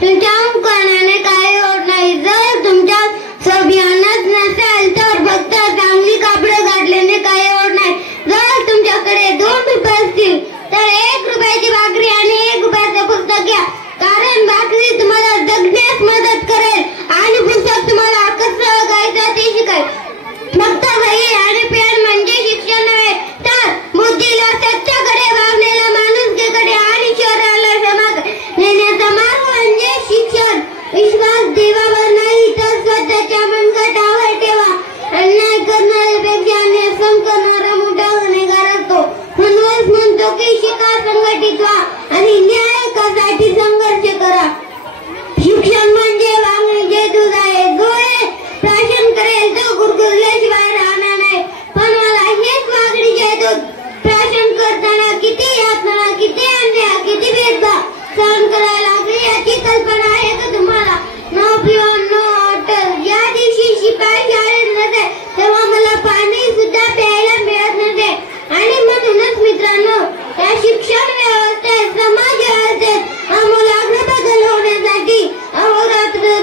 तुमच्या अंकनाने काही होत नाही. जर तुमच्या स्वाभिमानच नसेल तर फक्त चांगली कापडं घातल्याने काही होत नाही. जर तुमच्याकडे 2 रुपये असतील तर 1 रुपयाची भाकरी आणि 1 रुपयाचं पुस्तक घ्या. कारण भाकरी तुम्हाला जगण्यास मदत करेल आणि पुस्तक तुम्हाला कसं जगायचं ते शिकाय. फक्त वही आणि पेन म्हणजे शिक्षण नव्हे तर बुद्धीला, सत्याकडे, भावनेला, माणुसकीकडे आणि शरीराला समाज नेण्याचा मार्ग म्हणजे शिक्षण. विश्वास देवावर नाही तर स्वतःच्या मनगटावर ठेवा. अन्याय करणाऱ्यापेक्षा निरसन करणारा मोठा गुन्हेगार असतो. म्हणूनच म्हणतो की शिका, संघटित व्हा आणि न्यायासाठी संघर्ष करा. शिक्षण म्हणजे वाघाचे दूध आहे. डोळे प्राशन करेल तो गुरगुरल्याशिवाय राहणार नाही. पण मला हेच वाघाचे दूध प्राशन करताना किती यातना, किती अन्याय, किती भेदभाव सहन करायला लागली याची कल्पना आहे का तुम्हाला? No peon, no water. या दिवशी शिपाई शाळेत नसे तेव्हा मला पाणी सुद्धा प्यायला मिळत नसे. आणि म्हणूनच मित्रांनो, या शिक्षण व्यवस्थेत, समाज व्यवस्थेत आमूलाग्र बदल होण्यासाठी अहोरात्र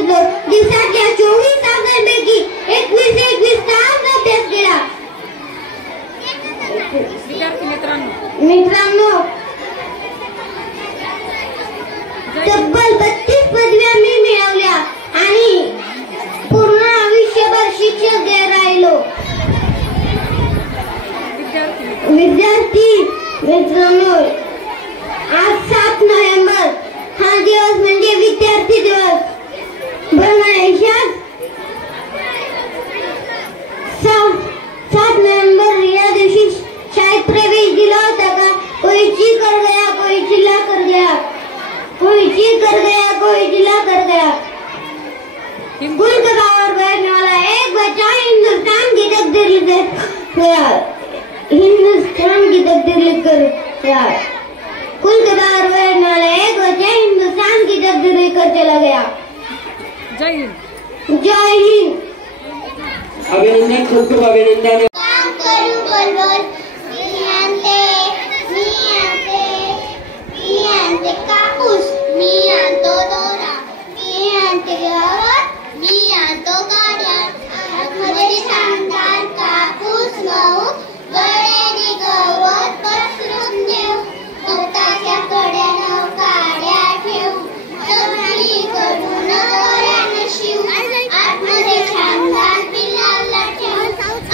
दिवसाच्या 24 तासांपैकी 21 तास अभ्यास केला. मित्रांनो, तब्बल 32 पदव्या मी मिळवल्या आणि पूर्ण आयुष्यभर शिक्षक राहिलो. विद्यार्थी मित्रांनो, आज 7 नोव्हेंबर हा दिवस म्हणजे विद्यार्थी दिवस. भरण्याच्या 7 नोव्हेंबर या दिवशी शाळेत प्रवेश दिला होता का? कोई ची कर गया, कोई चिल्ला कर गया, कोई ची कर गया, कोई चिल्ला कर गया. गुल के बावर बैठने वाला एक बच्चा हिंदुस्तान की तकदीर लिख गया. हिंदुस्तान की तकदीर लिख कर गया. कुल के बाहर बैठने वाला एक बच्चा हिंदुस्तान की तकदीर लिख कर चला गया. जय हिंद. जय हिंद. अभिनंदन, खूप खूप अभिनंदन. काम करू बोल मी आणते कापूस, मी आणतो दोरा, मी आणते गवत, मी आणतो गाड्या. आतमध्ये सांगतात कापूस मऊ, गड्याने गवत पसरून देऊ, गवताच्या कड्यानं काड्या ठेवू, सगळी करून दोऱ्यानं शिवू. आतमध्ये छान छान पिल्लाला ठेवू,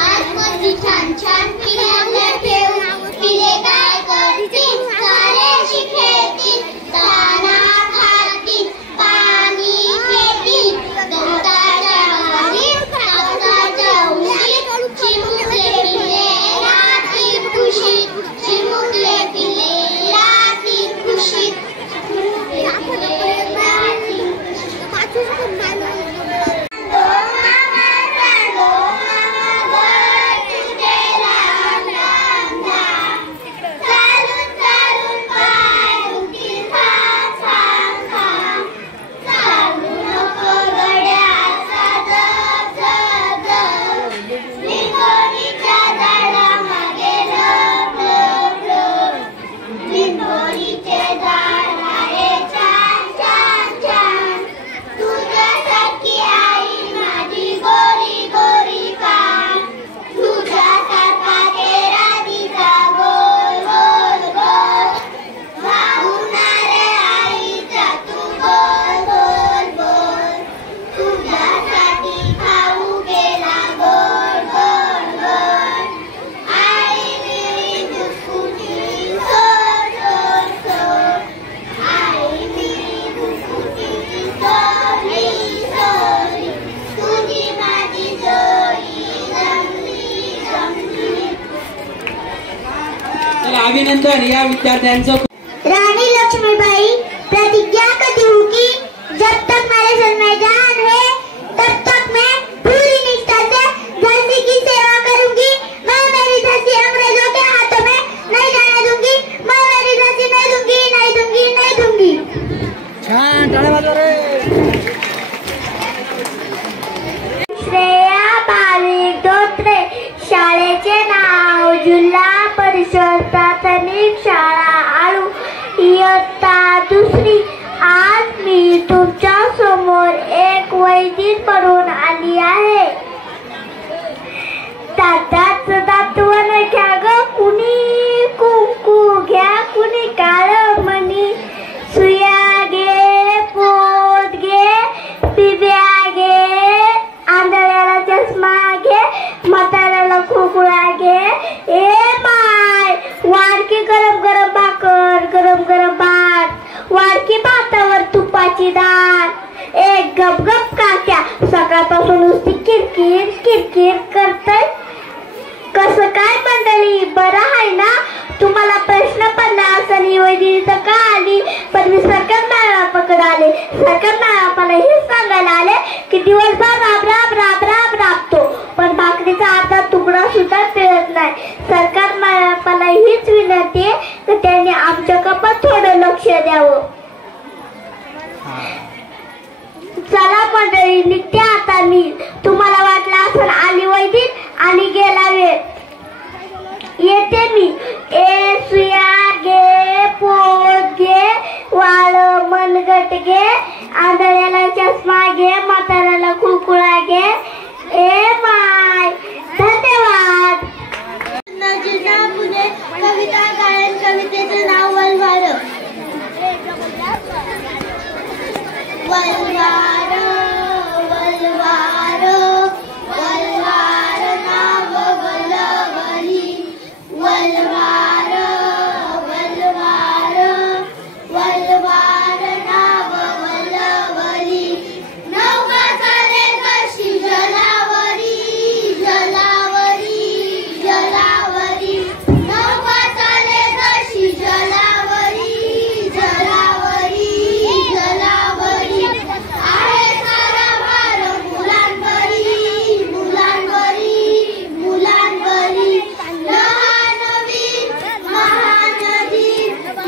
आतमध्ये छान छान पिल्लाला ठेवू. पिले काय करतील, साऱ्याशी खेळतील, दाना खातील, पाणी पितील. गवताच्या वालीत, कापसाच्या उशीत, चिमुकले पिले राहतील खुशीत, चिमुकले पिले राहतील खुशीत. अभिनंदन या विद्यार्थ्यांचं. रानी लक्ष्मीबाई प्रतिज्ञा करती हूँ कि जब तक मेरे सर में जान है तब तक मैं पूरी निष्ठा से झांसी की सेवा करूंगी. मैं मेरी झांसी अंग्रेजों के हाथों में नहीं जाने दूंगी. मैं मेरी झांसी नहीं दूंगी, नहीं दूंगी, नहीं दूंगी. छान टाळ्या वाजवा रे. श्रेया बाली धोत्रे, शाळेचे नाव जिल्हा परिषद प्राथमिक शाळा आळू. पडून आली आहे. दाताच दातवन घ्या ग कुणी, कुंकू घ्या कुणी काळ मणी, सुया घे पोत घे बिब्या घे, आंधळ्याला चष्मा घे म्हाताऱ्याला खोकळा घे. ए माय वाडकी गरम गरम भाकर गरम गरम भात, वाडकी भातावर तुपाची डाळ. एक गप गप कात्या सकाळपासून नुसती किरकिर किरकिर करतय. कसं काय मंडळी बरं आहे ना? तुम्हाला प्रश्न पडला असं निवेदित का आली, पण मी सरकार मॅडमाकडे आले. सरकार मॅडमाला हेच सांगायला आले की दिवसभर राब राब राब राब राबतो, पण भाकरीचा अर्धा तुकडा सुद्धा मिळत नाही. सरकार मॅडमाला हीच विनंती आहे की त्यांनी आमच्याकडे पण थोडं लक्ष द्यावं. चला मंडळी निघते आता मी. तुम्हाला वाटलं असं आली वैदिक आणि गेला वेळ. येते मी. ए सुया घे पोत घे वाळ मनगट घे, आंधळ्याला चष्मा घे म्हाताऱ्याला खुळखुळा घे. ए माय धन्यवाद. नजिना पुणे कविता गायन. कवितेचे नाव वलवार. वलवार वलवार वलवार नाव वलवली, वलवार वलवार वलवार नाव वलवली. नौका चाले कशी जलावरी जलावरी जलावरी, नौका चाले कशी जलावरी जलावरी जलावरी. आहे सारा भार मुलांवरी मुलांवरी मुलांवरी. लहानवी महानदी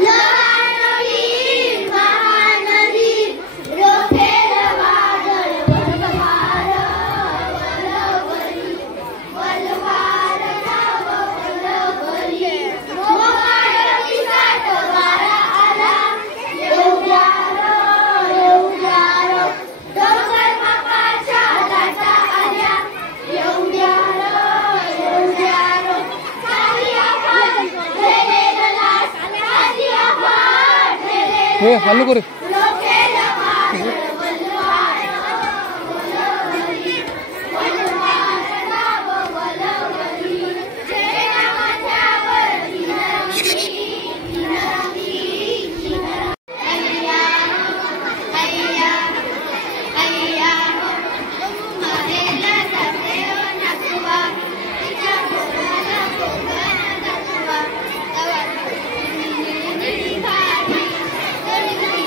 लहानवी महानदी, रोखेल वादळ वलवार वलवली, वलवार नाव वलवली. मोकाट पिसाट वारा आला, येऊद्या येऊद्या डोंगर मापाच्या लाटा आल्या, येऊद्या येऊद्या. सारी आपण ठेलेलं लाट, सारी आपण हे हल्लू करे रोखेल वादळ वलवार वलवली, वलवार नाव वलवली. जेना माथ्यावर किनारी किनारी किनारी. अय्या अय्या अय्या मारेला जाते नसवा, तिच्या पोटाला पोटाला नसवा. तवा भारी गडी गडी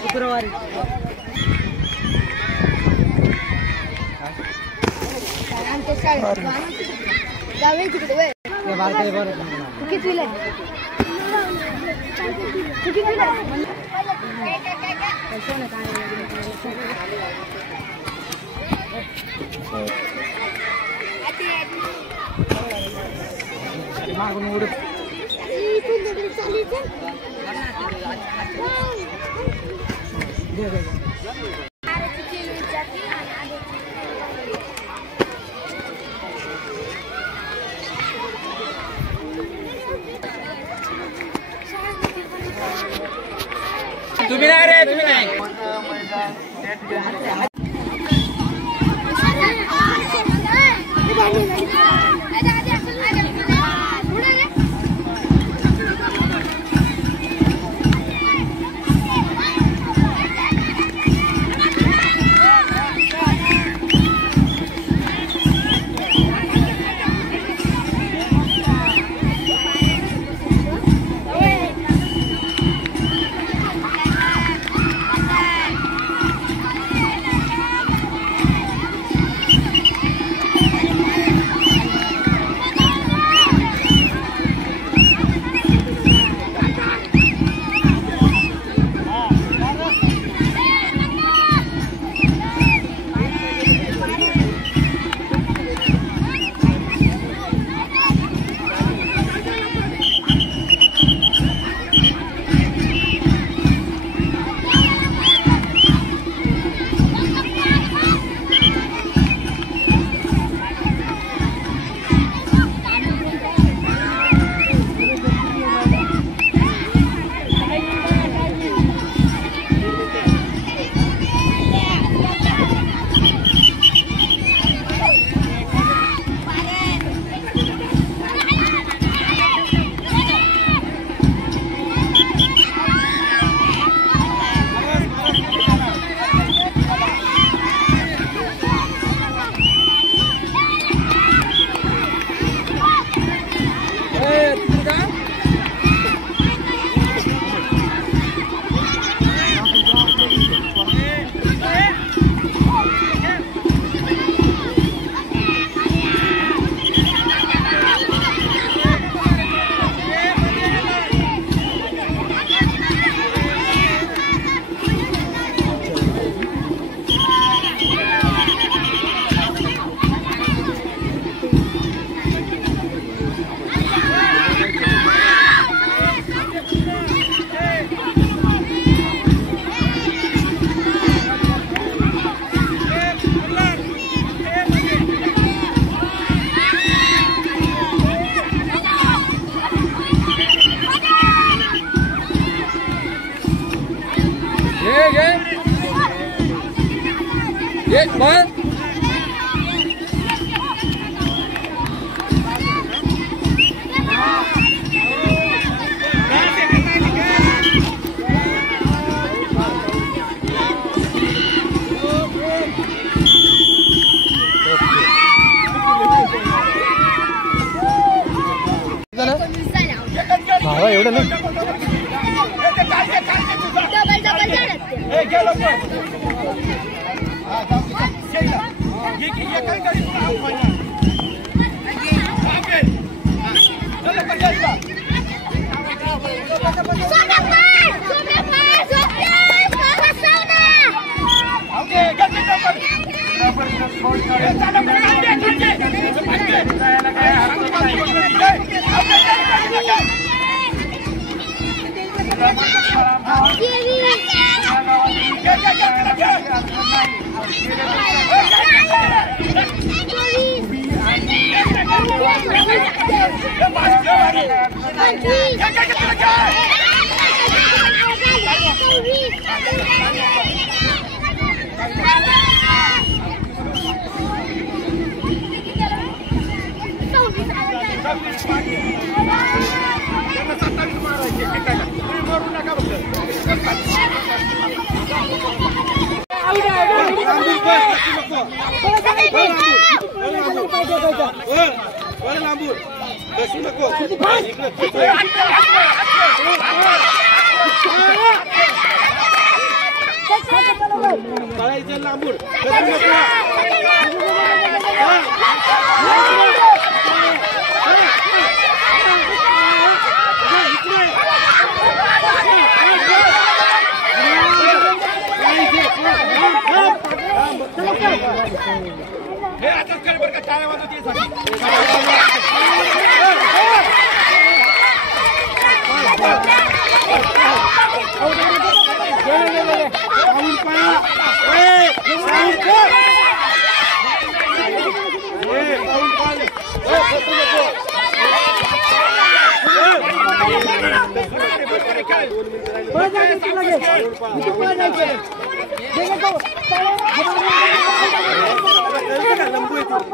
शुक्रवारी मागून उडत तुम्ही नाही रे तुम्ही नाही एवढं नाही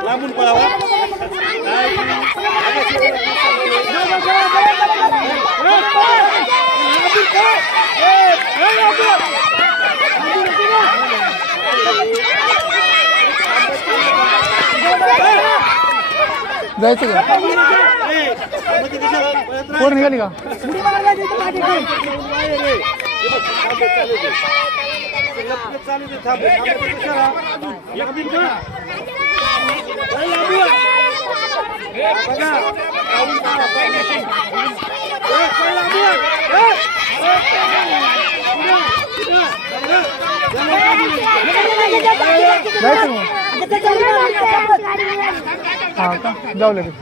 लांबून पळावा जायचं का कोण निघाली का हाँ का जाऊ लगेच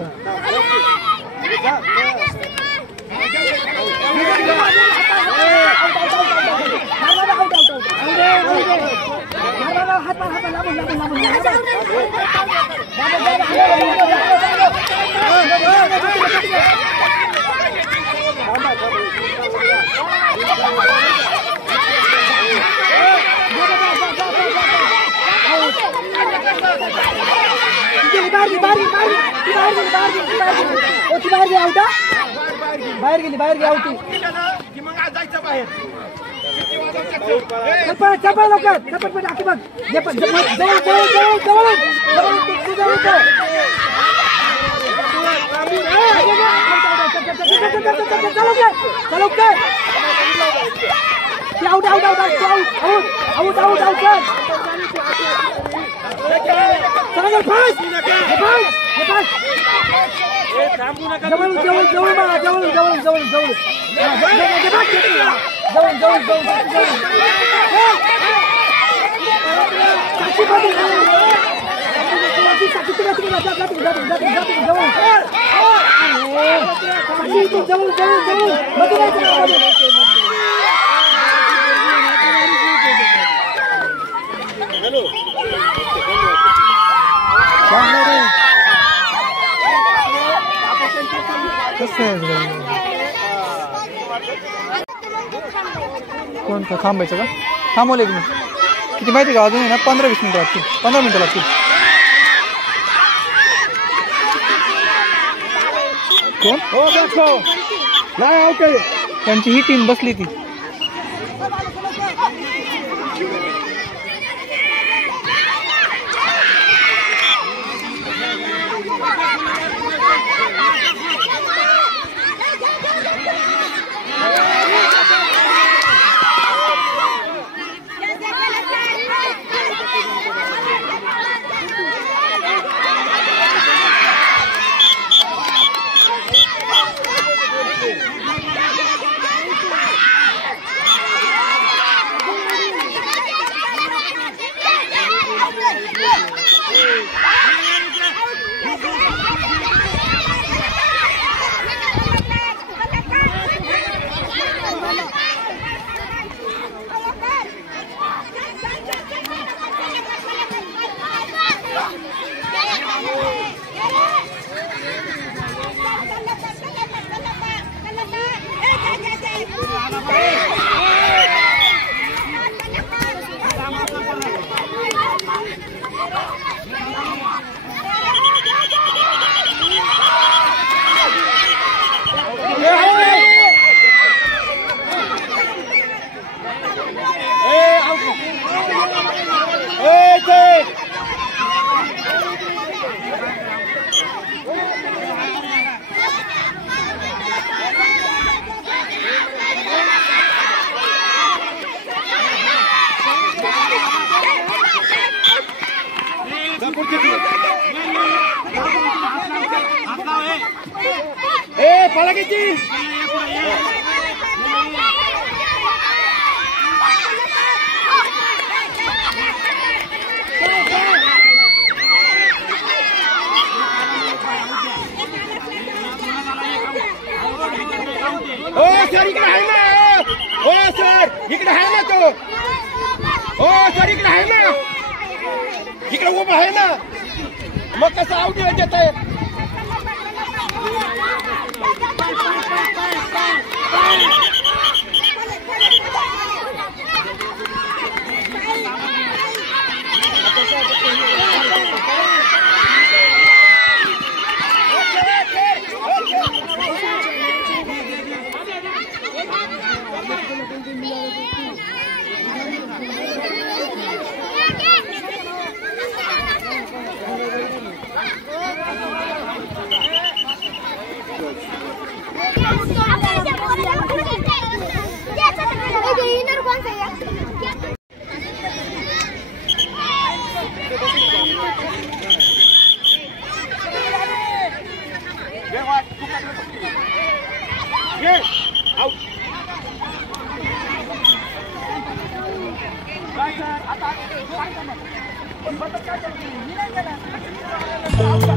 बाहेर गेली आउट मग आज जायचं बाहेर चपळ लवकर चपट आखी बघ कोणतं थांबायचं का थांबवलं एक मिनिट किती माहिती का अजून आहे ना 15-20 मिनिटं लागतील 15 मिनिटं लागतील कोण हो बघतो नाही ओके त्यांची ही टीम बसली ती पळा किती हो सर इकडे आहे ना हो सर इकडे आहे ना तो हो सर इकडे आहे ना इकडे उभा आहे ना मग कसं आउट येत आहे आता